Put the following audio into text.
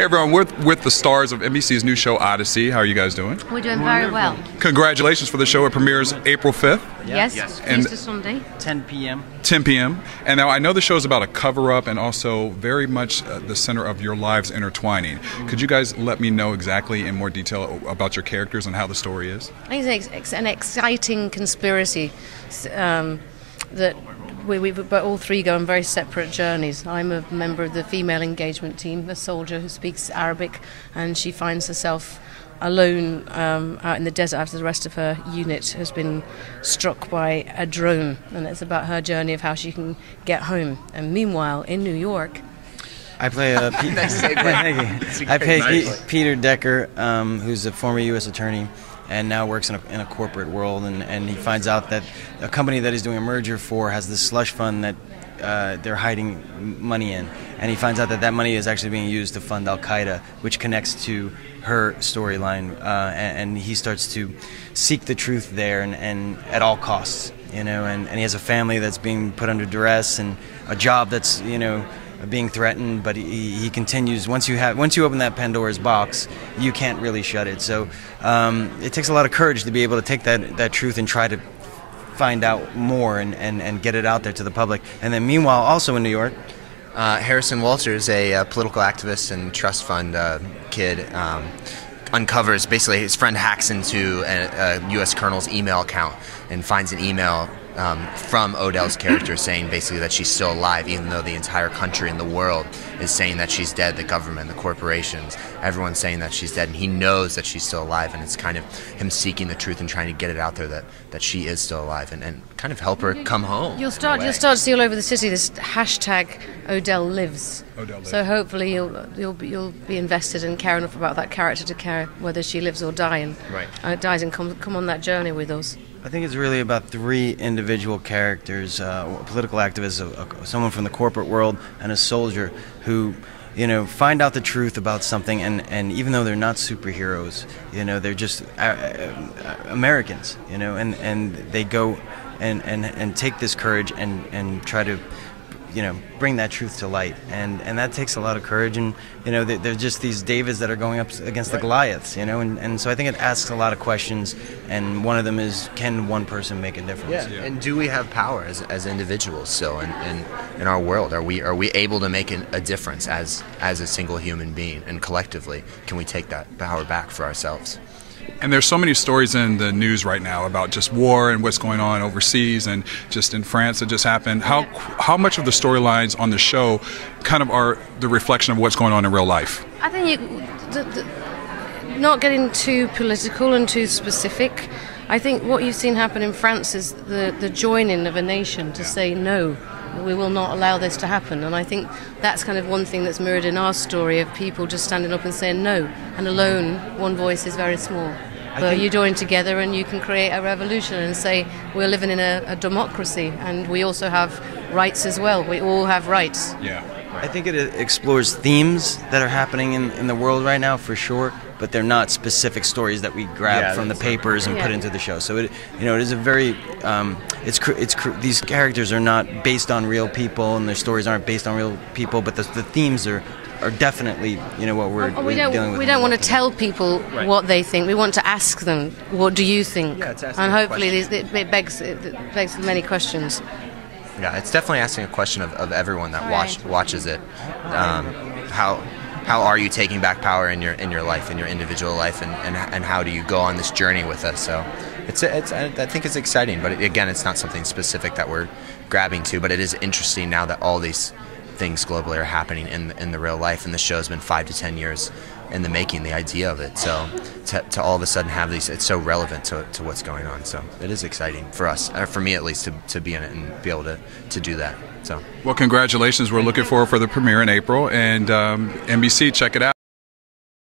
Hey everyone, we're with the stars of NBC's new show Odyssey. How are you guys doing? We're doing very well. Congratulations for the show. It premieres April 5th. Yes. And Easter Sunday. 10 p.m. 10 p.m. And now I know the show is about a cover-up and also very much the center of your lives intertwining. Could you guys let me know exactly in more detail about your characters and how the story is? I think it's an exciting conspiracy that but all three go on very separate journeys. I'm a member of the female engagement team, a soldier who speaks Arabic, and she finds herself alone out in the desert after the rest of her unit has been struck by a drone, and it's about her journey of how she can get home. And meanwhile, in New York, I play Peter Decker, who's a former U.S. attorney and now works in a corporate world, and he finds out that a company that he's doing a merger for has this slush fund that they're hiding money in, and he finds out that that money is actually being used to fund Al-Qaeda, which connects to her storyline, and he starts to seek the truth there, and at all costs, you know, and he has a family that's being put under duress and a job that's, you know, being threatened, but he continues. Once you open that Pandora's box, you can't really shut it. So it takes a lot of courage to be able to take that truth and try to find out more and get it out there to the public. And then meanwhile, also in New York, Harrison Walters, a political activist and trust fund kid, uncovers, basically his friend hacks into a U.S. colonel's email account and finds an email from Odell's character saying basically that she's still alive, even though the entire country and the world is saying that she's dead. The government, the corporations, everyone's saying that she's dead, and he knows that she's still alive, and it's kind of him seeking the truth and trying to get it out there that she is still alive, and kind of help her come home. You'll start to see all over the city this hashtag Odell lives. So hopefully you'll be invested and care enough about that character to care whether she lives or dies, and come on that journey with us. I think it's really about three individual characters, political activists, someone from the corporate world, and a soldier who, you know, find out the truth about something, and even though they're not superheroes, you know, they're just Americans, you know, and they go and take this courage and try to, you know, bring that truth to light, and that takes a lot of courage, and you know, they're just these Davids that are going up against the Goliaths, you know, and so I think it asks a lot of questions, and one of them is, can one person make a difference? Yeah. And do we have power as individuals still in our world? Are we able to make a difference as a single human being, and collectively can we take that power back for ourselves? And there's so many stories in the news right now about just war and what's going on overseas, and just in France it just happened. How much of the storylines on the show kind of are the reflection of what's going on in real life? I think not getting too political and too specific. I think what you've seen happen in France is the joining of a nation to say no. We will not allow this to happen, and I think that's kind of one thing that's mirrored in our story of people just standing up and saying no, and alone one voice is very small. But you join together and you can create a revolution and say we're living in a democracy, and we also have rights as well. We all have rights. Yeah. I think it explores themes that are happening in the world right now, for sure, but they're not specific stories that we grab from the papers and put into the show. So it is a very these characters are not based on real people, and their stories aren't based on real people, but the themes are definitely, you know, what we're dealing with. We don't want to tell people what they think. We want to ask them, what do you think? Yeah, it's and hopefully it begs many questions. Yeah, it's definitely asking a question of everyone that watches it. How are you taking back power in your life, in your individual life, and how do you go on this journey with us? So I think it's exciting, but again, it's not something specific that we're grabbing to, but it is interesting now that all these things globally are happening in the real life, and the show's been 5 to 10 years in the making, the idea of it. So to all of a sudden have these, it's so relevant to what's going on. So it is exciting for us, for me at least, to be in it and be able to do that. So. Well, congratulations. We're looking forward for the premiere in April, and NBC, check it out.